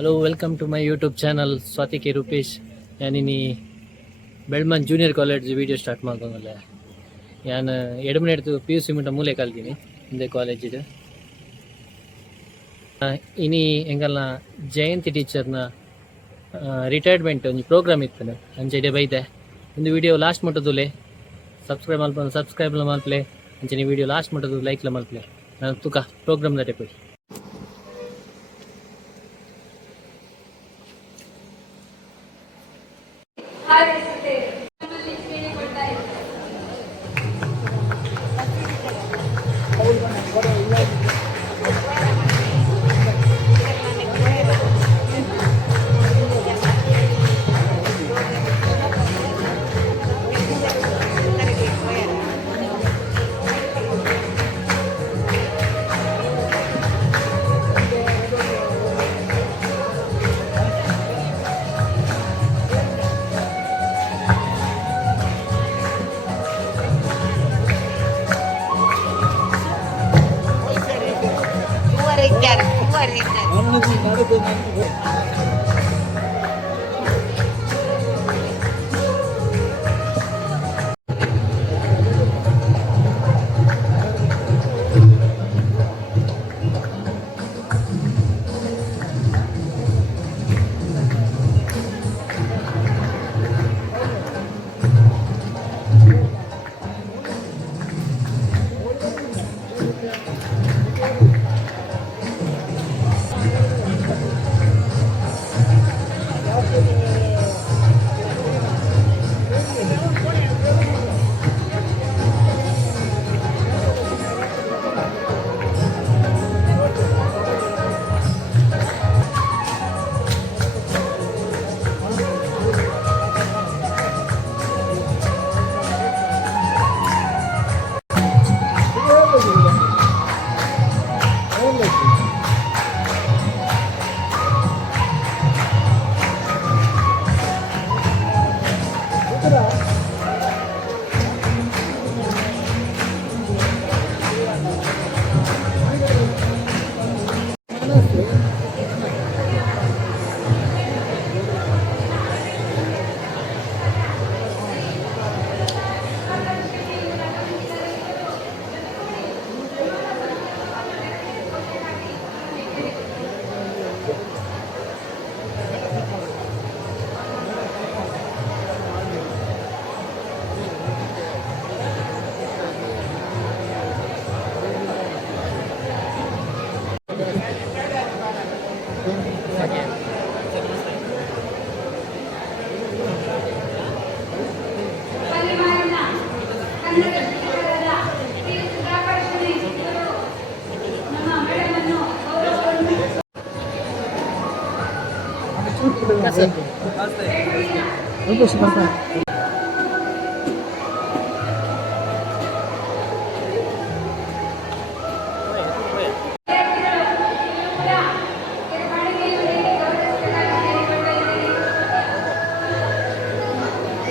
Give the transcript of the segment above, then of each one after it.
Hello, welcome to my YouTube channel Swathi K Rupesh. ഞാനിനി Belman junior college video start ಮಾಡ್ಕೊಂಡಲ್ಲ. ನಾನು ಎಡಮನೆ എടുത്ത് PUC ಮುಟ್ಟ ಮೂಲೆ ಕಲ್ತೀನಿ ಇಂದೇ ಕಾಲೇಜಿದು. ಇನಿ ಎಂಗಲ್ನ ಜಯಂತಿ ಟೀಚರ್ನ ರಿಟೈರ್ಮೆಂಟ್ ಒಂದು ಪ್ರೋಗ್ರಾಮ್ ಇತ್ತು ಅಂಚೆ ಬೈದೆ ಒಂದು ವಿಡಿಯೋ ಲಾಸ್ಟ್ ಮುಟ್ಟದುಲೆ ಸಬ್ಸ್ಕ್ರೈಬ್ ಮಲ್ಪಲೆ ಅಂಚೆ ವಿಡಿಯೋ ಲಾಸ್ಟ್ ಮುಟ್ಟದು ಲೈಕ್ಲ ಮಲ್ಪಲೆ ನಾನು ತುಕ ಪ್ರೋಗ್ರಾಮ್ ದಟೆ ಪೋಯಿ.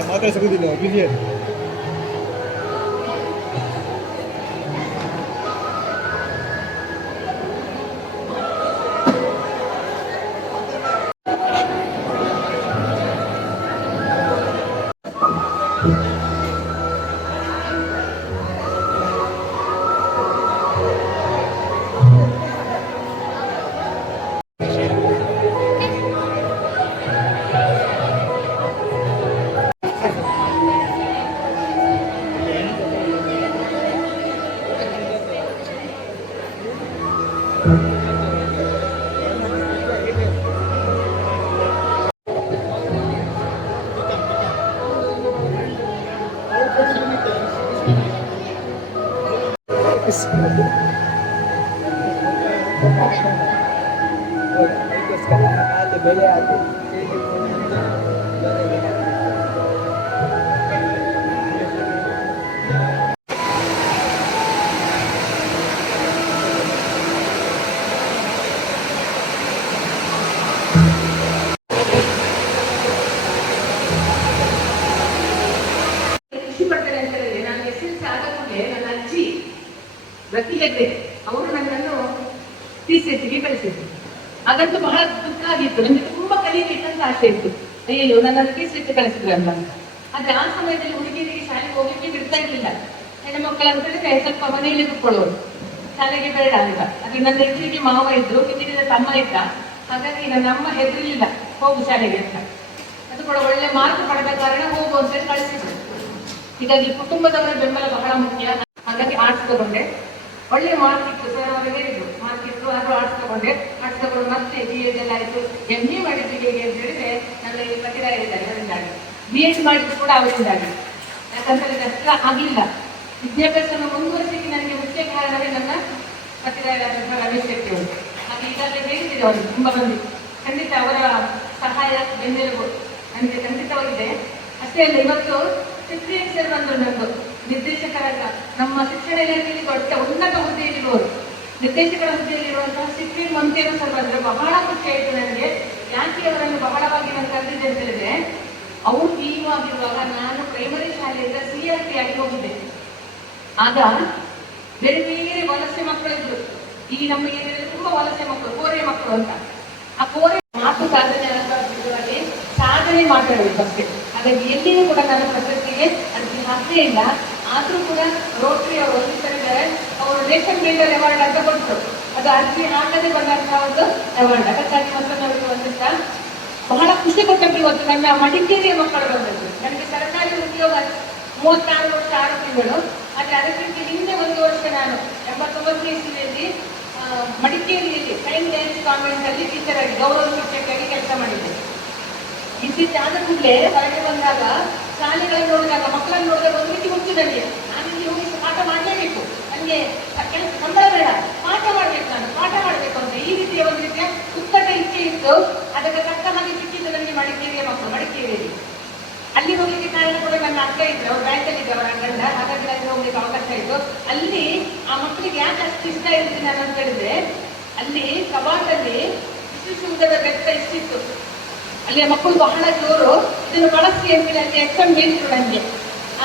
ಮಾತಾಡ್ಸೋದಿಲ್ಲ ಬಿಜಿ ಬೆಲೆ ಆಯ್ತು. ಖುಷಿ ಪಡ್ತಾರೆ ಅಂತ ಹೇಳಿದ್ರೆ ನಾನು SSLC ಆದಮೇಲೆ ನನ್ನ ಅಜ್ಜಿ ರತಿ ಹೆಗ್ಡೆ ಅವರು ನನ್ನನ್ನು PCSಗೆ ಕಳಿಸಿದ್ರು. ಅದಂತೂ ಬಹಳ ದುಃಖ ಆಗಿತ್ತು. ನನಗೆ ತುಂಬಾ ಕಲಿಯಬೇಕಂತ ಆಸೆ ಇತ್ತು. ಅಯ್ಯೋ ನನ್ನನ್ನು ತೀರ್ಸಿಟ್ಟು ಕಳಿಸಿದ್ರಲ್ಲ. ಆದ್ರೆ ಆ ಸಮಯದಲ್ಲಿ ಹುಡುಗಿಯರಿಗೆ ಶಾಲೆಗೆ ಹೋಗ್ಲಿಕ್ಕೆ ಬಿಡ್ತಾ ಇರ್ಲಿಲ್ಲ. ಹೆಣ್ಣು ಮಕ್ಕಳು ಅಂತ ಹೇಳಿದ್ರೆ ಸ್ವಲ್ಪ ಮನೆಯಲ್ಲಿ ಕುತ್ಕೊಳ್ಳೋರು, ಶಾಲೆಗೆ ಬೇಡ ಅಂತ. ಅದೇ ನನ್ನ ಎದುರಿಗೆ ಮಾವ ಇದ್ರು, ಹಿಂದಿನ ತಮ್ಮ ಇದ್ದ. ಹಾಗಾಗಿ ನನ್ನ ಅಮ್ಮ ಹೆದರ್ಲಿಲ್ಲ ಹೋಗು ಶಾಲೆಗೆ ಅಂತ. ಅದು ಕೂಡ ಒಳ್ಳೆ ಮಾರ್ಕ್ ಪಡೆದ ಕಾರಣ ಹೋಗು ಅಂತ ಕಳಿಸಿದ್ರು. ಹೀಗಾಗಿ ಕುಟುಂಬದವರ ಬೆಂಬಲ ಬಹಳ ಮುಖ್ಯ. ಹಾಗಾಗಿ ಆರ್ಟ್ಸ್ ತಗೊಂಡೆ. ಒಳ್ಳೆ ಮಾರ್ಕ್ ಇತ್ತು, ಸರ್ ಅವರು ಹೇಳಿದ್ರು ಮಾರ್ಕ್ ಇತ್ತು, ಆದ್ರೂ ಆರ್ಟ್ಸ್ ತಗೊಂಡು ಮತ್ತೆ BEd ಎಲ್ಲ ಆಯ್ತು. MA ಮಾಡಿದ್ದು ಹೇಗೆ ಅಂತ ಹೇಳಿದ್ರೆ ನನ್ನ ಪತಿರಾಯ ಇದ್ದಾರೆ ಅವರಿಂದಾಗಿ, BEd ಮಾಡಿದ್ದು ಕೂಡ ಅವರಿಂದಾಗಿ. ಯಾಕಂದ್ರೆ ಕಷ್ಟ ಆಗ್ಲಿಲ್ಲ. ವಿದ್ಯಾಭ್ಯಾಸವನ್ನು ಮುಂದುವರಿಸಲಿಕ್ಕೆ ನನಗೆ ಮುಖ್ಯ ಕಾರಣವೇ ನನ್ನ ಪತಿರಾಯರಾದಂತಹ ರಮೇಶ್ ಶೆಟ್ಟಿ ಅವರು. ಹಾಗೆ ಈಗಾಗಲೇ ಹೇಳಿದ್ರು ಅವರು ತುಂಬಾ ಮಂದಿ. ಖಂಡಿತ ಅವರ ಸಹಾಯ ಬೆನ್ನೆಲುಬು ನನಗೆ ಖಂಡಿತವಾಗಿದೆ. ಅಷ್ಟೇ ಅಲ್ಲ, ಇವತ್ತು ಸಿಪ್ರಿಯನ್ ಸರ್ ಬಂದ್ರು, ನಂದು ನಿರ್ದೇಶಕರಾಗ ನಮ್ಮ ಶಿಕ್ಷಣ ಇಲಾಖೆಯಲ್ಲಿ ದೊಡ್ಡ ಉನ್ನತ ಹುದ್ದೆಯಲ್ಲಿರುವರು, ನಿರ್ದೇಶಕರ ಹುದ್ದೆಯಲ್ಲಿರುವಂತಹ ಸಿಪ್ರಿಯನ್ ಮಂತೇರು ಸರ್ ಬಂದ್ರೆ ಬಹಳ ಖುಷಿ ಆಯಿತು ನನಗೆ. ಯಾಕೆ ಅವರನ್ನು ಬಹಳವಾಗಿ ನಾನು ಕರೆದಿದ್ದೆ ಅಂತ ಹೇಳಿದ್ರೆ, ಅವರು PU ಆಗಿರುವಾಗ ನಾನು ಪ್ರೈಮರಿ ಶಾಲೆಯಿಂದ CRP ಆಗಿ ಹೋಗಿದ್ದೆ. ಆಗ ಬೇರೆ ಬೇರೆ ವಲಸೆ ಮಕ್ಕಳಿದ್ರು. ಈ ನಮ್ಮ ಏರಿಯಾದಲ್ಲಿ ತುಂಬಾ ವಲಸೆ ಮಕ್ಕಳು, ಕೋರೆ ಮಕ್ಕಳು ಅಂತ. ಆ ಕೋರೆ ಮಾತು ಸಾಧನೆ ಸಾಧನೆ ಮಾತಾಡಬೇಕು ಅಷ್ಟೇ. ಹಾಗಾಗಿ ಎಲ್ಲಿಯೂ ಕೂಡ ನನ್ನ ಪ್ರಶಸ್ತಿಗೆ ಅರ್ಜಿ ಹಾಕೇ ಇಲ್ಲ. ಆದ್ರೂ ಕೂಡ ರೋಟರಿ ಅವರು ಹೊಂದಿಸಿದ್ದಾರೆ, ಅವರು ನೇಷನ್ ಬಿಲ್ಡರ್ ಅವಾರ್ಡ್ ಅಂತ ಕೊಟ್ಟರು. ಅದು ಅರ್ಜಿ ಹಾಕದೆ ಬಂದಂತಹ ಒಂದು ಅವಾರ್ಡ್. ಅದಕ್ಕಾಗಿ ಮತ್ತೊಂದು ಒಂದಿಷ್ಟ ಬಹಳ ಖುಷಿ ಕೊಟ್ಟದ್ದು. ಇವತ್ತು ನನ್ನ ಮಡಿಕೇರಿಯ ಮಕ್ಕಳು ಬಂದದ್ದು. ನನಗೆ ಸರ್ಕಾರಿ ಉದ್ಯೋಗ 36 ವರ್ಷ 6 ತಿಂಗಳು. ಆದ್ರೆ ಅದಕ್ಕಿಂತ ಹಿಂದೆ 1 ವರ್ಷ ನಾನು 89 ಇಸ್ವಿಯಲ್ಲಿ ಮಡಿಕೇರಿಯಲ್ಲಿ ಸೈಂಟ್ ಡ್ಯಾನ್ಸ್ ಕಾನ್ವೆಂಟ್ ಅಲ್ಲಿ ಟೀಚರ್ ಆಗಿ ಗೌರವ ಶಿಕ್ಷಕಿಯಾಗಿ ಕೆಲಸ ಮಾಡಿದ್ದೆ. ಇದ್ದಿದ್ದಾದ ಕೂಡಲೇ ಹೊರಗೆ ಬಂದಾಗ ಶಾಲೆಗಳನ್ನು ನೋಡಿದಾಗ ಮಕ್ಕಳನ್ನು ನೋಡಿದಾಗ ಒಂದು ರೀತಿ ಹುಚ್ಚು ನನಗೆ. ನಾನು ಇಲ್ಲಿ ಹೋಗಿ ಪಾಠ ಮಾಡಲೇಬೇಕು, ನನಗೆ ಕೆಲಸ ಸಂಬಳ ಬೇಡ, ಪಾಠ ಮಾಡ್ಬೇಕು, ನಾನು ಪಾಠ ಮಾಡ್ಬೇಕು ಅಂತ ಈ ರೀತಿಯ ಒಂದು ರೀತಿಯ ಉತ್ತಟ ಇಚ್ಛೆ ಇತ್ತು. ಅದಕ್ಕೆ ತಕ್ಕ ಹಾಗೆ ಸಿಕ್ಕಿದ್ದು ನನಗೆ ಮಡಿಕೇರಿಯ ಮಕ್ಕಳು. ಮಡಿಕೇರಿಯಲ್ಲಿ ಅಲ್ಲಿ ಹೋಗ್ಲಿಕ್ಕೆ ಕಾರಣ ಕೂಡ ನನ್ನ ಅಕ್ಕ ಇದ್ರು, ಅವ್ರು ಬ್ಯಾಂಕಲ್ಲಿ ಇದ್ರು, ಅವರ ಗಂಡ. ಹಾಗಾಗಿ ಅಲ್ಲಿ ಹೋಗ್ಲಿಕ್ಕೆ ಅವಕಾಶ ಇತ್ತು. ಅಲ್ಲಿ ಆ ಮಕ್ಕಳಿಗೆ ಯಾಕೆ ಅಷ್ಟು ಇಷ್ಟ ಇರ್ತೀನಿ ನಾನು ಅಂತ ಹೇಳಿದ್ರೆ, ಅಲ್ಲಿ ಕಬಾಟಲ್ಲಿ ವಿಶ್ವಿಸುವುದರ ಬೆತ್ತ ಇಷ್ಟಿತ್ತು. ಅಲ್ಲಿ ಮಕ್ಕಳು ಬಹಳ ಜೋರು, ಇದನ್ನು ಬಳಸಿ ಅಂತೇಳಿ ಅಲ್ಲಿ ಎಕ್ಸಾಮ್ ಬೇಯಿಸಿದ್ರು ನನಗೆ.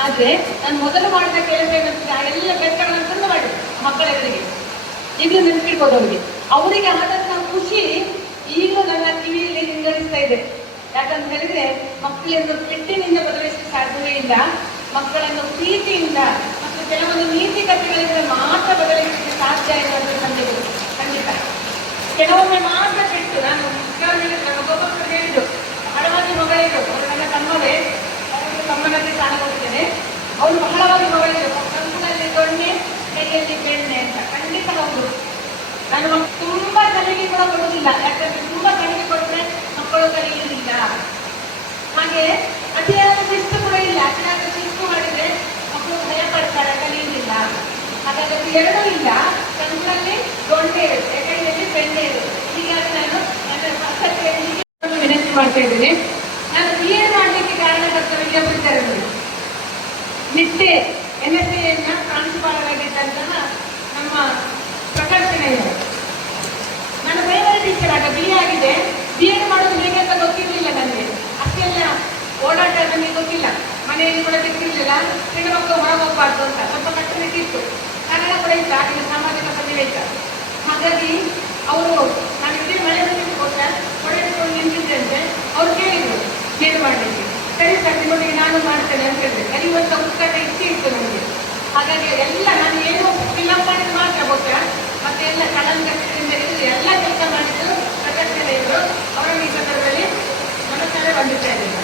ಆದ್ರೆ ನಾನು ಮೊದಲು ಮಾಡಿದ ಕೆಲಸ ಏನಂತ, ಆ ಎಲ್ಲ ಬೆತ್ತಗಳನ್ನು ತಂದು ಮಾಡಿದ್ರು ಮಕ್ಕಳೆಲ್ಲರಿಗೆ. ಈಗಲೂ ನೆನಪಿಡ್ಬೋದು ಅವರಿಗೆ. ಅವರಿಗೆ ಆದಂತಹ ಖುಷಿ ಈಗಲೂ ನನ್ನ ಕಿವಿಯಲ್ಲಿ ರಿಂಗರಿಸ್ತಾ ಇದೆ. ಯಾಕಂತ ಹೇಳಿದ್ರೆ ಮಕ್ಕಳನ್ನು ಪೆಟ್ಟಿನಿಂದ ಬದಲಿಸಲು ಸಾಧ್ಯವೇ ಇಲ್ಲ. ಮಕ್ಕಳನ್ನು ಪ್ರೀತಿಯಿಂದ ಮತ್ತು ಕೆಲವೊಂದು ನೀತಿ ಕಥೆಗಳಿಂದ ಮಾತ್ರ ಬದಲಿಸಲಿಕ್ಕೆ ಸಾಧ್ಯ ಎನ್ನುವಂಥ ಸಂದೇಹ ಖಂಡಿತ. ಕೆಲವೊಮ್ಮೆ ಮಾತ್ರ ಬಿಟ್ಟು ನಾನು ನನ್ನ ಒಬ್ಬೊಬ್ಬರು ಹೇಳಿದ್ರು, ಬಹಳವಾಗಿ ಮಗಳಿದ್ರು, ಅವರು ನನ್ನ ತಮ್ಮವೇ, ಅವರಿಗೆ ತಮ್ಮನಲ್ಲಿ ಸ್ಥಾನ ಕೊಡ್ತೇನೆ. ಅವರು ಬಹಳವಾಗಿ ಮಗಳಿದ್ರು, ಕಣ್ಣಲ್ಲಿ ದೊಣ್ಣೆ ಕೈಯಲ್ಲಿ ಬೆಣ್ಣೆ ಅಂತ. ಖಂಡಿತ ಹೌದು. ನಾನು ತುಂಬಾ ಕಲಿಗೆ ಕೂಡ ಕೊಡುವುದಿಲ್ಲ. ಯಾಕಂದ್ರೆ ತುಂಬಾ ಕಲಿಗೆ ಕೊಟ್ಟರೆ ಮಕ್ಕಳು ಕಲಿಯುವುದಿಲ್ಲ. ಹಾಗೆ ಅತಿಯಾದ ಶಿಸ್ತು ಕೂಡ ಇಲ್ಲ. ಅತಿಯಾದ ಶಿಸ್ತು ಮಾಡಿದ್ರೆ ಮಕ್ಕಳು ಭಯ ಪಡ್ತಾರೆ, ಕಲಿಯುವುದಿಲ್ಲ. ಹಾಗಾಗಿ ಅದು ಎರಡೂ ಇಲ್ಲ. ಕಣ್ಣಲ್ಲಿ ದೊಣ್ಣೆ ಇರುತ್ತೆ, ಕೈಯಲ್ಲಿ ಬೆಣ್ಣೆ ಇರುತ್ತೆ. ಹೀಗಾಗಿ ನಾನು ನನ್ನ ವಿನಂತಿ ಮಾಡ್ತಾ ಇದ್ದೇನೆ. ನಾನು BEd ಮಾಡಲಿಕ್ಕೆ ಕಾರಣಕರ್ತರಿಗೆ ಬಿಡ್ತಾರೆ ನಿಟ್ಟೆ NSAನ ಪ್ರಾಂಶುಪಾಲರಾಗಿದ್ದಂತಹ ನಮ್ಮ ಪ್ರಕಾಶನಯ್ಯರು. ನಾನು ಪ್ರೈಮರಿ ಟೀಚರ್ ಆಗ BA ಆಗಿದೆ. BEd ಮಾಡೋದು ಹೇಗೆ ಅಂತ ಗೊತ್ತಿರಲಿಲ್ಲ ನನಗೆ. ಅಷ್ಟೆಲ್ಲ ಓಡಾಟ ನನಗೆ ಗೊತ್ತಿಲ್ಲ. ಮನೆಯಲ್ಲಿ ಕೂಡ ಬಿಟ್ಟಿರಲಿಲ್ಲ. ಹೆಣ್ಣು ಮಕ್ಕಳು ಹೊರಗೆ ಹೋಗ್ಬಾರ್ದು ಅಂತ ಸ್ವಲ್ಪ ಕಟ್ಟುನಿಟ್ಟಿತ್ತು. ಕನ್ನಡ ಕೂಡ ಇತ್ತು, ಆಗಿನ ಸಾಮಾಜಿಕ ಸನ್ನಿವೇಶ. ಹಾಗಾಗಿ ಅವರು ನಾನು ಇಡೀ ಮಳೆ ಬಂದಿದ್ದು ಕೊಟ್ಟ ಹೊಡೆದುಕೊಂಡು ನಿಂತಿದ್ದಂತೆ ಅವ್ರು ಕೇಳಿದ್ರು BEd ಮಾಡಲಿಕ್ಕೆ. ಸರಿ ಸರ್, ನಿಮ್ಮೊಟ್ಟಿಗೆ ನಾನು ಮಾಡ್ತೇನೆ ಅಂತ ಹೇಳಿದೆ. ಕಲಿಯುವಂಥ ಉತ್ಕಟ ಇಚ್ಛೆ ಇತ್ತು ನನಗೆ. ಹಾಗಾಗಿ ಎಲ್ಲ ನಾನು ಏನು ಫಿಲಪ್ ಮಾಡಿದ್ದು ಮಾತ್ರ ಗೊತ್ತ, ಮತ್ತೆ ಎಲ್ಲ ಕಳಂಕದಿಂದ ಹಿಡಿದು ಎಲ್ಲ ಕೆಲಸ ಮಾಡಿದ್ದು ಪ್ರದರ್ಶನ ಇದ್ರು. ಅವರನ್ನು ಈ ಸಂದರ್ಭದಲ್ಲಿ ಮನಸ್ಸಲ್ಲೇ ಬಂದಿರ್ತಾ ಇರಲಿಲ್ಲ.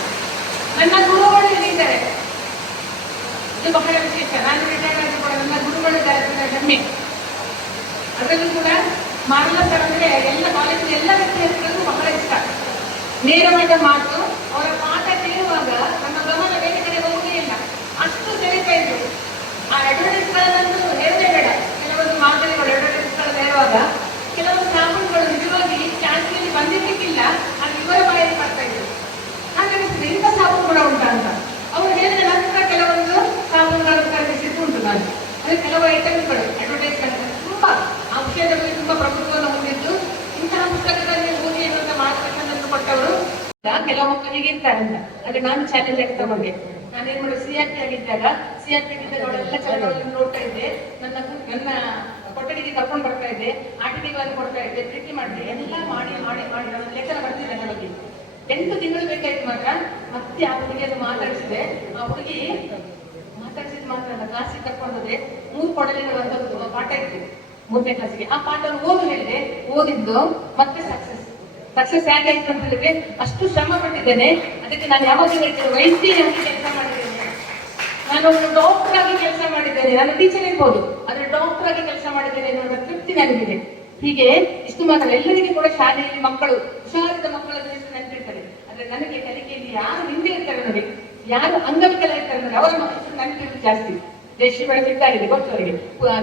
ನನ್ನ ಗುರುಗಳು ಇಲ್ಲಿದ್ದಾರೆ, ಇದು ಬಹಳ ವಿಶೇಷ. ನಾನು ರಿಟೈರ್ಡ್ ಆಗಿ ಕೂಡ ನನ್ನ ಗುರುಗಳಿದ್ದಾರೆ, ಹೆಮ್ಮೆ. ಅದರಲ್ಲೂ ಕೂಡ ಮಾರ್ಲ ಸರ್ ಅಂದ್ರೆ ಎಲ್ಲ ಕಾಲೇಜಿನ ಎಲ್ಲ ವಿದ್ಯಾರ್ಥಿಗಳಿಗೂ ಬಹಳ ಇಷ್ಟ. ನೇರವಾದ ಮಾತು. ಅವರ ಪಾಠ ಕೇಳುವಾಗ ನಮ್ಮ ಗಮನ ಬೇರೆ ಕಡೆ ಹೋಗುವುದೇ ಇಲ್ಲ, ಅಷ್ಟು ಸೆಳೀತಾ ಇದ್ರು. ಆ ಅಡ್ವರ್ಟೈಸ್ಗಳನ್ನಂತೂ ಹೇಳಲೇ ಬೇಡ. ಕೆಲವೊಂದು ಮಾದರಿಗಳು ಅಡ್ವರ್ಟೈಸ್ಗಳು ಹೇಳುವಾಗ ಕೆಲವೊಂದು ಸಾಬೂನುಗಳು ನಿಜವಾಗಿ ಚಾನ್ಸ್ನಲ್ಲಿ ಬಂದಿರ್ಲಿಕ್ಕಿಲ್ಲ, ಅದು ಇವರ ಬಾಯಲ್ಲಿ ಬರ್ತಾ ಇದ್ರು. ಹಾಗಾಗಿ ಇಂಥ ಸಾಬೂನು ಕೂಡ ಉಂಟ ಅಂತ ಅವರು ಹೇಳಿದ ನಂತರ ಕೆಲವೊಂದು ಸಾಬೂನುಗಳು ಖರೀದಿಸಿದ್ದು ನಾನು. ಅದೇ ಕೆಲವು ಐಟಮ್ಗಳು ಅಡ್ವರ್ಟೈಸ್ಗಳು ತುಂಬಾ ಔಷಧದಲ್ಲಿ ತುಂಬಾ ಪ್ರಭುತ್ವವನ್ನು ಹೊಂದಿದ್ದು. ಇಂತಹ ಪುಸ್ತಕಗಳಲ್ಲಿ ಓದಿ ಎನ್ನುವಂತ ಮಾರ್ಗದರ್ಶನ ಕೊಟ್ಟವರು ಕೆಲವು ಮಕ್ಕಳು ಹೀಗೆ ಇರ್ತಾರಂತ. ಅದೇ ನಾನು ಚಾಲೆಂಜ್ ಆಗಿ ತಗೊಂಡೆ. ನಾನೇನ್ ಮಾಡಿ CRP ಆಗಿದ್ದಾಗ ಅವರೆಲ್ಲ ಚಲನಗಳನ್ನು ನೋಡ್ತಾ ಇದ್ದೆ. ನನ್ನ ಕೊಠಡಿಗೆ ಕರ್ಕೊಂಡು ಬರ್ತಾ ಇದ್ದೆ. ಆಟಿಕೆ ಅಂಗಡಿಗಳನ್ನು ಕೊಡ್ತಾ ಇದ್ದೆ, ಪ್ರೀತಿ ಮಾಡಿದೆ, ಎಲ್ಲ ಮಾಡಿ ಮಾಡಿ ಮಾಡಿ ನಾನು ಲೇಖನ ಬರ್ತಿದ್ದೆ ನನ್ನ ಬಗ್ಗೆ. 8 ತಿಂಗಳು ಬೇಕಾಯ್ತು ಮಾತ್ರ. ಮತ್ತೆ ಆ ಹುಡುಗಿಯನ್ನು ಮಾತಾಡಿಸಿದೆ. ಆ ಹುಡುಗಿ ಮಾತಾಡಿಸಿದ ಮಾತ್ರ ಅಲ್ಲ, ಕ್ಲಾಸಿಗೆ ಕರ್ಕೊಂಡೋದೆ. 3 ಕೊಡಲಿನ ಒಂದು ಪಾಠ ಇತ್ತು 3ನೇ ಕ್ಲಾಸಿಗೆ. ಆ ಪಾಠವನ್ನು ಓದು ಹೇಳಿದೆ, ಓದಿದ್ದು ಮತ್ತೆ ಸಕ್ಸಸ್ ಯಾಕೆ ಆಯ್ತು ಅಂತ ಹೇಳಿದ್ರೆ ಅಷ್ಟು ಶ್ರಮ ಪಟ್ಟಿದ್ದೇನೆ. ಅದಕ್ಕೆ ನಾನು ಯಾವಾಗ ಹೇಳ್ತೇನೆ, ವೈದ್ಯರಾಗಿ ಕೆಲಸ ಮಾಡಿದ್ದೇನೆ, ನಾನು ಒಂದು ಡಾಕ್ಟರ್ ಆಗಿ ಕೆಲಸ ಮಾಡಿದ್ದೇನೆ. ನಾನು ಟೀಚರ್ ಇರ್ಬೋದು, ಆದ್ರೆ ಡಾಕ್ಟರ್ ಆಗಿ ಕೆಲಸ ಮಾಡಿದ್ದೇನೆ ಅನ್ನೋ ತೃಪ್ತಿ ನನಗಿದೆ. ಹೀಗೆ ಇಷ್ಟು ಮಾತ್ರ. ಎಲ್ಲರಿಗೂ ಕೂಡ ಶಾಲೆಯಲ್ಲಿ ಮಕ್ಕಳು, ಹುಷಾರಿದ ಮಕ್ಕಳ ಹೆಸರು ನೆನಪಿರ್ತಾರೆ. ಆದ್ರೆ ನನಗೆ ಕಲಿಕೆಯಲ್ಲಿ ಯಾರು ಹಿಂದೆ ಇರ್ತಾರೆ ನೋಡಿ, ಯಾರು ಅಂಗವಿಕಲ ಇರ್ತಾರೆ ನೋಡಿ, ಅವರ ಹೆಸರು ನೆನಪಿರೋದು ಜಾಸ್ತಿ. ಜಯಶ್ರೀ ಮೇಡಮ್ ಇದ್ದಾರೆ, ಗೊತ್ತವರಿಗೆ.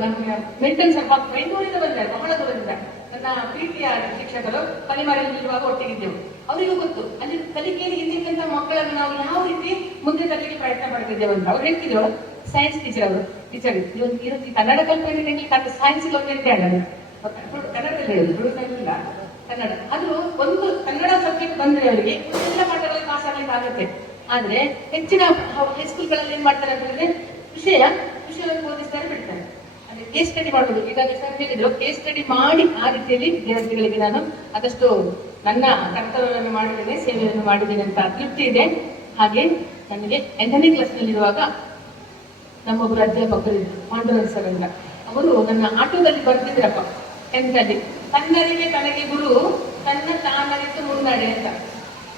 ನಮ್ಮ ಮೆಂಟಲ್ ಸ್ವಲ್ಪ ಬೆಂಗಳೂರಿಂದ ಬಂದಿದ್ದಾರೆ, ಬಹಳ ದೂರದಿಂದ. ನನ್ನ ಪ್ರೀತಿಯ ಶಿಕ್ಷಕರು ಪರಿಮಾರಲ್ಲಿರುವಾಗ ಒಟ್ಟಿಗಿದ್ದೆವು. ಅವರಿಗೂ ಗೊತ್ತು ಅಲ್ಲಿ ಕಲಿಕೆಯಲ್ಲಿ ಹಿಂದಿದ್ದಂತ ಮಕ್ಕಳನ್ನು ನಾವು ಯಾವ ರೀತಿ ಮುಂದೆ ತರಲಿಕ್ಕೆ ಪ್ರಯತ್ನ ಮಾಡ್ತಿದ್ದೇವೆ ಅಂತ. ಅವ್ರು ಹೇಳ್ತಿದ್ರು, ಸೈನ್ಸ್ ಟೀಚರ್ ಅವರು, ಟೀಚರ್ ಇವತ್ತು ಕನ್ನಡ ಕಲ್ಪನೆ ಸೈನ್ಸ್ ಅಂತ ಹೇಳೋದು, ಕನ್ನಡದಲ್ಲಿ ಹೇಳುದು, ತುಳುವಿನಲ್ಲಿಲ್ಲ, ಕನ್ನಡ. ಅದು ಒಂದು ಕನ್ನಡ ಸಬ್ಜೆಕ್ಟ್ ಬಂದ್ರೆ ಅವರಿಗೆ ಎಲ್ಲ ಪಾಠಗಳಲ್ಲಿ ಪಾಸ್ ಆಗ್ಲಿಕ್ಕೆ ಆಗುತ್ತೆ. ಆದ್ರೆ ಹೆಚ್ಚಿನ ಹೈಸ್ಕೂಲ್ಗಳಲ್ಲಿ ಏನ್ ಮಾಡ್ತಾರೆ ಅಂತ ಹೇಳಿದ್ರೆ ವಿಷಯವನ್ನು ಬೋಧಿಸ್ತಾರೆ, ಬಿಡ್ತಾರೆ. ಅದೇ ಕೇಸ್ ಸ್ಟಡಿ ಮಾಡುವುದು. ಈಗಾಗಲೇ ಸರ್ ಹೇಳಿದ್ರು, ಕೇಸ್ ಸ್ಟಡಿ ಮಾಡಿ ಆ ರೀತಿಯಲ್ಲಿ ವಿದ್ಯಾರ್ಥಿಗಳಿಗೆ ನಾನು ಆದಷ್ಟು ನನ್ನ ಕರ್ತವ್ಯವನ್ನು ಮಾಡಿದ್ದೇನೆ, ಸೇವೆಯನ್ನು ಮಾಡಿದ್ದೇನೆ ಅಂತ ತೃಪ್ತಿ ಇದೆ. ಹಾಗೆ ನನಗೆ 8ನೇ ಕ್ಲಾಸ್ನಲ್ಲಿರುವಾಗ ನಮ್ಮೊಬ್ಬರು ಅಧ್ಯಾಪಕರಿದ್ರು, ಪಾಂಡುರಂಗ ಸರ್ ಅಂತ. ಅವರು ನನ್ನ ಆಟೋದಲ್ಲಿ ಬರ್ತಿದ್ರಪ್ಪ 10ರಲ್ಲಿ, ತನ್ನರಿಗೆ ತನಗೆ ಗುರು, ತನ್ನ ತಾನರಿತು ಮುನ್ನಡೆ ಅಂತ.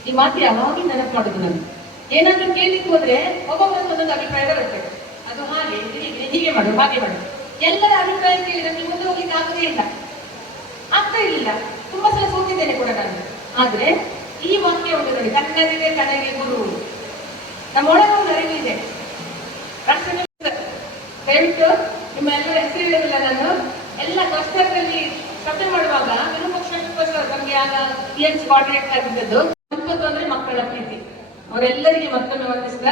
ಈ ಮಾತು ಯಾವಾಗಲೂ ನೆನಪು ಮಾಡುದು. ನಾನು ಏನಾದ್ರೂ ಕೇಳಲಿಕ್ಕೆ ಹೋದ್ರೆ ಒಬ್ಬೊಬ್ಬರದ್ದು ಒಂದೊಂದು ಅಭಿಪ್ರಾಯ ಬರುತ್ತೆ. ಅದು ಹಾಗೆ ಹೀಗೆ ಮಾಡು, ಹಾಗೆ ಮಾಡು. ಎಲ್ಲರ ಅಭಿಪ್ರಾಯ ಕೇಳಿದ್ರೆ ನೀವು ಮುಂದೆ ಹೋಗ್ಲಿಕ್ಕೆ ಆಗುದೇ ಇಲ್ಲ, ಆಗ್ತಾ ಇರಲಿಲ್ಲ. ತುಂಬಾ ಸಲ ಸೋತಿದ್ದೇನೆ ಕೂಡ ನಾನು. ಆದ್ರೆ ಈ ವಾಕ್ಯ ಉಂಟು ನೋಡಿ, ತನ್ನರಿಗೆ ತನಗೆ ಗುರು, ನಮ್ಮ ಒಳಗೆ ಒಂದು ಅರಿವು ಇದೆ. ದಯವಿಟ್ಟು ನಿಮ್ಮ ಎಲ್ಲರ ಹೆಸರು ಹೇಳಿಲ್ಲ ನಾನು. ಎಲ್ಲ ಕ್ಲಸ್ಟರ್ಗಳಲ್ಲಿ ಸಭೆ ಮಾಡುವಾಗ ವಿರೂಪಾಕ್ಷ ನಮ್ಗೆ ಆಗ PMC ಕೋಆರ್ಡಿನೇಟರ್ ಆಗಿದ್ದದ್ದು. ಸಂಪತ್ತು ಅಂದ್ರೆ ಮಕ್ಕಳ ಪ್ರೀತಿ. ಅವರೆಲ್ಲರಿಗೆ ಮತ್ತೊಮ್ಮೆ ವಂದಿಸಿದ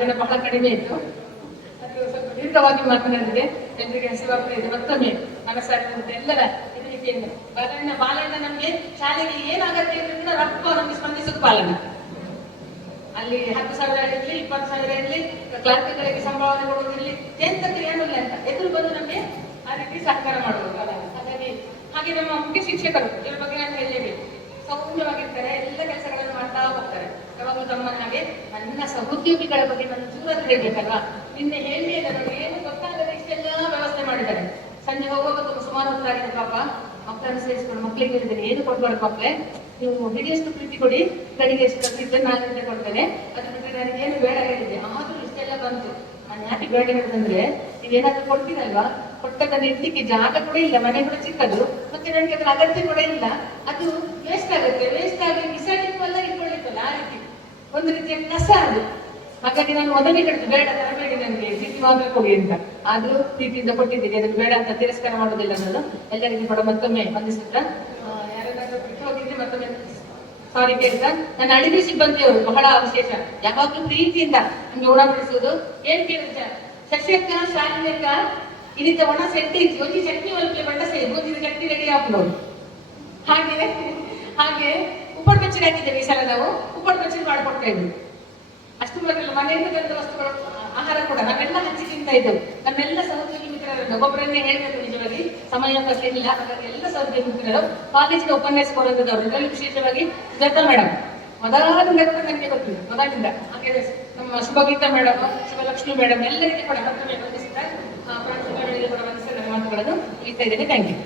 ಜನ ಬಹಳ ಕಡಿಮೆ ಇತ್ತು, ಅದು ಸ್ವಲ್ಪ ದೀರ್ಘವಾಗಿ ಮಾತನಾಡಿದೆ. ಎಲ್ಲರಿಗೆ ಹೆಸರಾಗ್ತಾ ಇದೆ. ಮತ್ತೊಮ್ಮೆ ಮನಸ್ಸಾರಿದಂತೆ ಎಲ್ಲರ ರೀತಿಯಿಂದ ಬಾಲಣ್ಣ ನಮ್ಗೆ ಶಾಲೆಗೆ ಏನಾಗತ್ತೆ ಇದ್ರಿಂದ ರೊಕ್ಕ ನಮ್ಗೆ ಸ್ಪಂದಿಸೋದು ಬಾಲಣ್ಣ. ಅಲ್ಲಿ 10,000 ಇರಲಿ, 20,000 ಇರಲಿ, ಕ್ಲಾರ್ಕ್ಗಳಿಗೆ ಸಂಭಾವನೆ ಕೊಡುವುದಿರಲಿ, ಎಂತಕ್ಕೆ ಏನಿಲ್ಲ ಅಂತ ಎದುರು ಬಂದು ನಮ್ಗೆ ಆ ರೀತಿ ಸಹಕಾರ ಮಾಡುವುದು. ಹಾಗಾಗಿ ಹಾಗೆ ನಮ್ಮ ಮುಖ್ಯ ಶಿಕ್ಷಕರು ಇವ್ರ ಬಗ್ಗೆ ನಾನು ಹೇಳಲೇಬೇಕು. ಸೌಮ್ಯವಾಗಿರ್ತಾರೆ, ಎಲ್ಲ ಕೆಲಸಗಳನ್ನು ಮಾಡ್ತಾ ಹೋಗ್ತಾರೆ. ಯಾವಾಗಲೂ ತಮ್ಮನ ಹಾಗೆ. ನನ್ನ ಸಹೋದ್ಯೋಗಿಗಳ ಬಗ್ಗೆ ನಾನು ಚೂರಾದ್ರೂ ಹೇಳ್ಬೇಕಲ್ವಾ, ನಿನ್ನೆ ಹೇಳಿ ನನಗೆ ಏನು ಗೊತ್ತಾಗದೆ ಇಷ್ಟೆಲ್ಲ ವ್ಯವಸ್ಥೆ ಮಾಡಿದ್ದಾರೆ. ಸಂಜೆ ಹೋಗುವಾಗ ಸುಮಾರು ಹೊತ್ತಾಗಿದೆ ಪಾಪ. ಮಕ್ಕಳನ್ನು ಸೇರಿಸ್ಕೊಂಡು ಮಕ್ಕಳಿಗೆ ಹೇಳಿದ್ದೇನೆ, ಏನು ಕೊಡ್ಬಾರ್ದು ಮಕ್ಕಳೇ, ನೀವು ಹಿಡಿಯಷ್ಟು ಪ್ರೀತಿ ಕೊಡಿ, ಕಡೆಗೆ ಎಷ್ಟು ಪ್ರೀತಿ ನಾನು ಕೊಡ್ತೇನೆ. ಅದ್ರ ಬಿಟ್ಟರೆ ನನಗೆ ಏನು ಬೇಡ ಹೇಳಿದ್ದೆ. ಆದ್ರೂ ಇಷ್ಟೆಲ್ಲ ಬಂತು. ನಾನು ಯಾಕೆ ಬೇಡ ಹೇಳಿದಂದ್ರೆ, ನೀವೇನಾದ್ರೂ ಕೊಡ್ತೀರಲ್ವಾ, ಕೊಟ್ಟದನ್ನು ಇಡ್ಲಿಕ್ಕೆ ಜಾಗ ಕೂಡ ಇಲ್ಲ, ಮನೆ ಕೂಡ ಚಿಕ್ಕದು, ಮತ್ತೆ ನನಗೆ ಅದ್ರ ಅಗತ್ಯ ಕೂಡ ಇಲ್ಲ. ಅದು ವೇಸ್ಟ್ ಆಗುತ್ತೆ. ವೇಸ್ಟ್ ಆಗಿ ಬಿಸಾಡಿಕ್ಕಲ್ಲ, ಇಟ್ಕೊಳ್ಳಿಕ್ಕಲ್ಲ, ಆ ರೀತಿ ಒಂದು ರೀತಿಯ ಕಸ ಅದು. ಹಾಗಾಗಿ ನಾನು ಮೊದಲೇ ಹೇಳಿದ್ದು, ಬೇಡ ತರಬೇಡಿ ನನಗೆ, ಚೀಟಿ ಮಾತ್ರ ಕೊಡಿ ಅಂತ. ಆದ್ರೂ ಪ್ರೀತಿಯಿಂದ ಕೊಟ್ಟಿದ್ದೀನಿ, ಅದನ್ನು ಬೇಡ ಅಂತ ತಿರಸ್ಕಾರ ಮಾಡೋದಿಲ್ಲ ನಾನು. ಎಲ್ಲರಿಗೂ ಕೂಡ ಮತ್ತೊಮ್ಮೆ ವಂದಿಸುತ್ತಾ, ಯಾರಾದ್ರೂ ಬಿಟ್ಟು ಹೋಗಿದ್ರೆ ಮತ್ತೊಮ್ಮೆ ಸಾರಿ ಕೇಳ್ತಾ. ನನ್ನ ಅಡಿಗೆ ಸಿಬ್ಬಂದಿಯವರು ಬಹಳ ವಿಶೇಷ, ಯಾವಾಗ್ಲೂ ಪ್ರೀತಿಯಿಂದ ನಮ್ಗೆ ಉಣಬಡಿಸುವುದು. ಏನ್ ಕೇಳಿದ ಶಶಕ್ಕ ಶಾಲಿನಕ್ಕ ಇದೀತ ಒಣ ಸೆಟ್ಟಿ ಒಂಜಿ ಚಟ್ನಿ ಒಲ್ಪಲೆ ಬಂಡ ಸೇರಿ ಬೂದಿನ ಚಟ್ನಿ ರೆಡಿ ಹಾಕ್ಬೋದು. ಹಾಗೆ ಉಪ್ಪಟ್ಟು ಪಚ್ಚಡಿ ಹಾಕಿದ್ದೇವೆ ಈ ಸಲ ನಾವು. ಉಪ್ಪಟ್ಟು ಪಚ್ಚಡಿ ಮಾಡಿಕೊಡ್ತಾ ಇದ್ವಿ. ಅಷ್ಟು ಬರಲಿಲ್ಲ, ಮನೆಯಿಂದ ಬಂದ ವಸ್ತುಗಳು, ಆಹಾರ ಕೂಡ ನಾವೆಲ್ಲ ಹಂಚಿ ತಿಂತಾ ಇದ್ದೆವು. ನಮ್ಮೆಲ್ಲ ಸಹೋದ್ಯೋಗಿ ಮಿತ್ರರನ್ನು ಒಬ್ಬೊಬ್ಬರನ್ನೇ ಹೇಳ್ಬೇಕು, ನಿಜವಾಗಿ ಸಮಯ ಇಲ್ಲ. ಹಾಗಾಗಿ ಎಲ್ಲ ಸಹೋದ್ಯೋಗಿ ಮಿತ್ರರು, ಕಾಲೇಜಿನ ಉಪನ್ಯಾಸ ಕೊಡುವಂಥದ್ದವರು, ಇದರಲ್ಲಿ ವಿಶೇಷವಾಗಿ ಸುಜಾತ ಮೇಡಮ್ ಮೊದಲಿಂದ ಕೂಡ ನನಗೆ ಗೊತ್ತಿದೆ, ಮೊದಲಿಂದ. ಹಾಗೆ ನಮ್ಮ ಶುಭಗೀತಾ ಮೇಡಮ್, ಶುಭಲಕ್ಷ್ಮಿ ಮೇಡಮ್, ಎಲ್ಲರಿಗೆ ಕೂಡ ಮತ್ತೊಮ್ಮೆ ವಂದಿಸಿದ ಪ್ರಾಂಶುಪಾಲರಿಗೆ ಕೂಡ ವಂದಿಸಿದ ನನ್ನ ಮಾತುಗಳನ್ನು ಮುಗಿಸ್ತಾ ಇದ್ದೇನೆ. Thank you.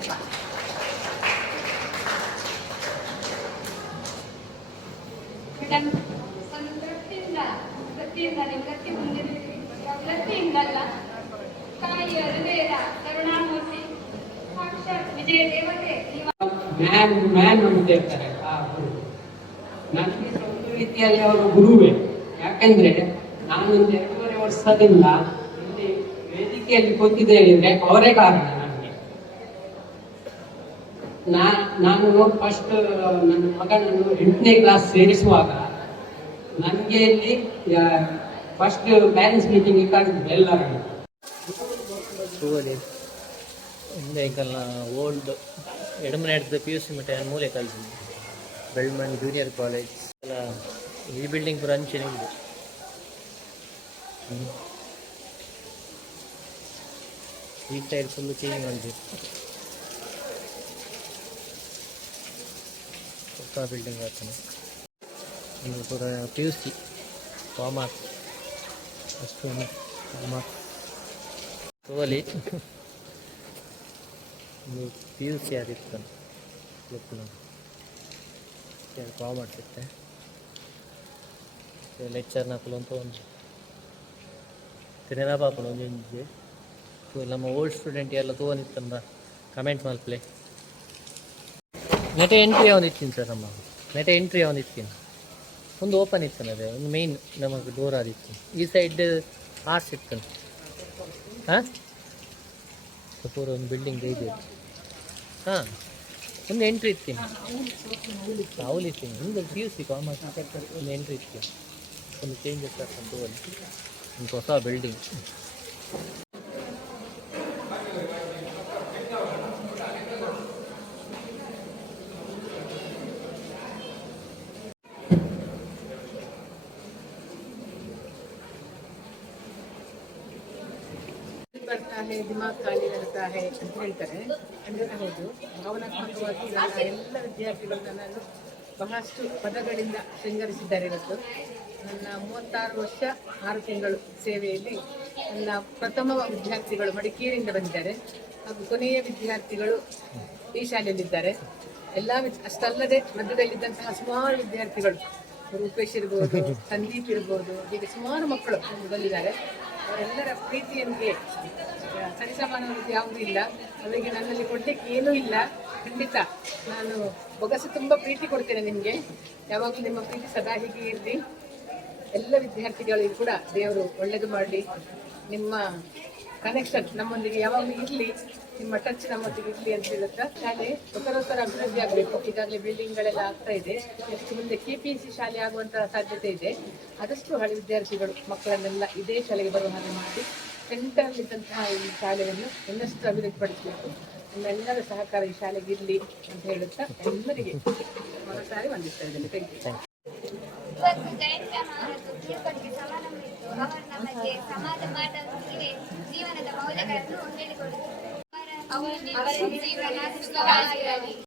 ವೃತ್ತಿಯಿಂದ ನೀವು ವೃತ್ತಿ ಹೊಂದಿರುತ್ತೀರಿ. ವೃತ್ತಿಯಿಂದಲ್ಲ, ತಾಯಿಯ ಹೃದಯದ ಕರುಣಾಮೂರ್ತಿ ಸಾಕ್ಷಾತ್ ವಿಜಯ ದೇವತೆ ಮ್ಯಾನ್ ಅಂತ ಹೇಳ್ತಾರೆ ಆ ಗುರು. ನನಗೆ ಒಂದು ರೀತಿಯಲ್ಲಿ ಅವರು ಗುರುವೇ. ಯಾಕಂದ್ರೆ ನಾನೊಂದು 2.5 ವರ್ಷದಿಂದ ಇಲ್ಲಿ ವೇದಿಕೆಯಲ್ಲಿ ಕೂತಿದ್ದೆ ಹೇಳಿದ್ರೆ ಅವರೇ ಕಾರಣ ನನಗೆ. ನಾನು ಫಸ್ಟ್ ನನ್ನ ಮಗನನ್ನು 8ನೇ ಕ್ಲಾಸ್ ಸೇರಿಸುವಾಗ ನನಗೆ ಇಲ್ಲಿ ಫಸ್ಟ್ ಪ್ಯಾರೆಂಟ್ಸ್ ಮೀಟಿಂಗ್ ಕರೆದಿದ್ದೆ ಎಲ್ಲರನ್ನು. ಎಂಕಲ್ನ ಓಲ್ಡ್ ಎಡಮನೆ ಹಿಡಿದ PUC ಮಟ್ಟ ಮೂಲೆ ಕಲಿಸಿದ್ದೆ. ಬೆಳ್ಮಣ್ ಜೂನಿಯರ್ ಕಾಲೇಜ್ ಎಲ್ಲ ಈ ಬಿಲ್ಡಿಂಗ್ ಪೂರ ಅಂಚೆನೇ ಇದೆ. ಈ ಸೈಡ್ ಫುಲ್ಲು ಚೇಂಜ್ ಮಾಡಿದೆ. ಹೊಸ ಬಿಲ್ಡಿಂಗ್ ಆಗ್ತಾನೆ ಒಂದು ಪೂರ PUC ಕಾಮರ್ಸ್ ಅಷ್ಟು ಕಾಮರ್ಸ್ ತೋಲಿ ಒಂದು PUC ಆದಿತ್ತು ಕಾಮರ್ಸ್ ಇತ್ತೆ ಲೆಕ್ಚರ್ನ ಅಂತ ಒಂದು ನೆನಪಾಪಣ ಒಂಜೊಂಜಿ ನಮ್ಮ ಓಲ್ಡ್ ಸ್ಟೂಡೆಂಟ್ ಎಲ್ಲ ತೋನಿತ್ತಂದ ಕಮೆಂಟ್ ಮಲ್ಪಲೆ ನೆಟ ಎಂಟ್ರಿ ಯಾವ್ದಿತ್ತೀನಿ ಸರ್ ನಮ್ಮ ನೆಟ ಎಂಟ್ರಿ ಯಾವ್ದಿತ್ತೀನಿ ಒಂದು ಓಪನ್ ಇತ್ತು ಅದೇ ಒಂದು ಮೇಯ್ನ್ ನಮಗೆ ಡೋರ್ ಆದಿತ್ತು ಈ ಸೈಡ್ ಆರ್ಸ್ ಇತ್ತು ಹಾಂ ಪೂರ ಒಂದು ಬಿಲ್ಡಿಂಗ್ ಇದೆ ಹಾಂ ಒಂದು ಎಂಟ್ರಿ ಇತ್ತೀನಿ ಅವಲಿತ್ತೀನಿ ಒಂದು PUC ಕಾಮರ್ಸ್ ಒಂದು ಎಂಟ್ರಿ ಇತ್ತೀನಿ ಒಂದು ಚೇಂಜಸ್ ಆಗ್ತಂತ ಒಂದು ಹೊಸ ಬಿಲ್ಡಿಂಗ್ ಬರ್ತಾ ಹೇ ದಿಮಾಗ್ ಖಾಲಿ रहता है ಅಂತ ಹೇಳ್ತಾರೆ. ಅಂದರೆ ಹೌದು, ಭಾವನಾತ್ಮಕವಾಗಿ ನನ್ನ ಎಲ್ಲ ವಿದ್ಯಾರ್ಥಿಗಳನ್ನ ನಾನು ಬಹಳಷ್ಟು ಪದಗಳಿಂದ ಶೃಂಗರಿಸಿದ್ದಾರೆ. ಇವತ್ತು ನನ್ನ 36 ವರ್ಷ 6 ತಿಂಗಳು ಸೇವೆಯಲ್ಲಿ ನನ್ನ ಪ್ರಥಮ ವಿದ್ಯಾರ್ಥಿಗಳು ಮಡಿಕೇರಿಯಿಂದ ಬಂದಿದ್ದಾರೆ ಹಾಗೂ ಕೊನೆಯ ವಿದ್ಯಾರ್ಥಿಗಳು ಈ ಶಾಲೆಯಲ್ಲಿದ್ದಾರೆ. ಎಲ್ಲ ಅಷ್ಟಲ್ಲದೆ ಮಧ್ಯದಲ್ಲಿದ್ದಂತಹ ಸುಮಾರು ವಿದ್ಯಾರ್ಥಿಗಳು, ರೂಪೇಶ್ ಇರ್ಬೋದು, ಸಂದೀಪ್ ಇರ್ಬೋದು, ಹೀಗೆ ಸುಮಾರು ಮಕ್ಕಳು ಬಂದಿದ್ದಾರೆ. ಅವರೆಲ್ಲರ ಪ್ರೀತಿಯನಿಗೆ ಸರಿಸಮಾನವಾದ ಯಾವುದೂ ಇಲ್ಲ. ಅವರಿಗೆ ನನ್ನಲ್ಲಿ ಕೊಡ್ಲಿಕ್ಕೆ ಏನೂ ಇಲ್ಲ. ಖಂಡಿತ ನಾನು ಬೊಗಸು ತುಂಬ ಪ್ರೀತಿ ಕೊಡ್ತೇನೆ ನಿಮಗೆ. ಯಾವಾಗಲೂ ನಿಮ್ಮ ಪ್ರೀತಿ ಸದಾ ಹೀಗೆ ಇರಲಿ. ಎಲ್ಲ ವಿದ್ಯಾರ್ಥಿಗಳಿಗೂ ಕೂಡ ದೇವರು ಒಳ್ಳೆಯದು ಮಾಡಲಿ. ನಿಮ್ಮ ಕನೆಕ್ಷನ್ ನಮ್ಮೊಂದಿಗೆ ಯಾವಾಗಲೂ ಇರಲಿ, ನಿಮ್ಮ ಟಚ್ ನಮ್ಮೊಂದಿಗೆ ಇರಲಿ ಅಂತ ಹೇಳುತ್ತಾ ಶಾಲೆ ಉತ್ತರೋತ್ತರ ಅಭಿವೃದ್ಧಿ ಆಗಬೇಕು. ಈಗಾಗಲೇ ಬಿಲ್ಡಿಂಗ್ಗಳೆಲ್ಲ ಆಗ್ತಾ ಇದೆ. ಎಷ್ಟು ಮುಂದೆ KPSC ಶಾಲೆ ಆಗುವಂತಹ ಸಾಧ್ಯತೆ ಇದೆ. ಆದಷ್ಟು ಹಳೆ ವಿದ್ಯಾರ್ಥಿಗಳು ಮಕ್ಕಳನ್ನೆಲ್ಲ ಇದೇ ಶಾಲೆಗೆ ಬರುವ ಹಾಗೆ ಮಾಡಿ ಸೆಂಟರ್ನಲ್ಲಿದ್ದಂತಹ ಈ ಶಾಲೆಯನ್ನು ಇನ್ನಷ್ಟು ಅಭಿವೃದ್ಧಿಪಡಿಸಬೇಕು. ನಿಮ್ಮೆಲ್ಲರ ಸಹಕಾರ ಈ ಶಾಲೆಗೆ ಇರಲಿ ಅಂತ ಹೇಳುತ್ತಾ ಎಲ್ಲರಿಗೆ ಮನಸಾರಿ ವಂದಿಸ್ತಾ ಇದ್ದೇನೆ. Thank you. ಇವತ್ತು ಜಯಂತ ಮಹಾರಾಜರು ತಿರುಪತಿಗೆ ಸಮಾರಂಭ ಇತ್ತು. ಅವರು ನಮಗೆ ಸಮಾಜ ಮಾರ್ಗದೊಂದಿಗೆ ಜೀವನದ ಮೌಲ್ಯಗಳನ್ನು ಹೇಳಿಕೊಡುತ್ತಾರೆ. ಅವರ ಜೀವನ ಸುಖವಾಗಿರಲಿ.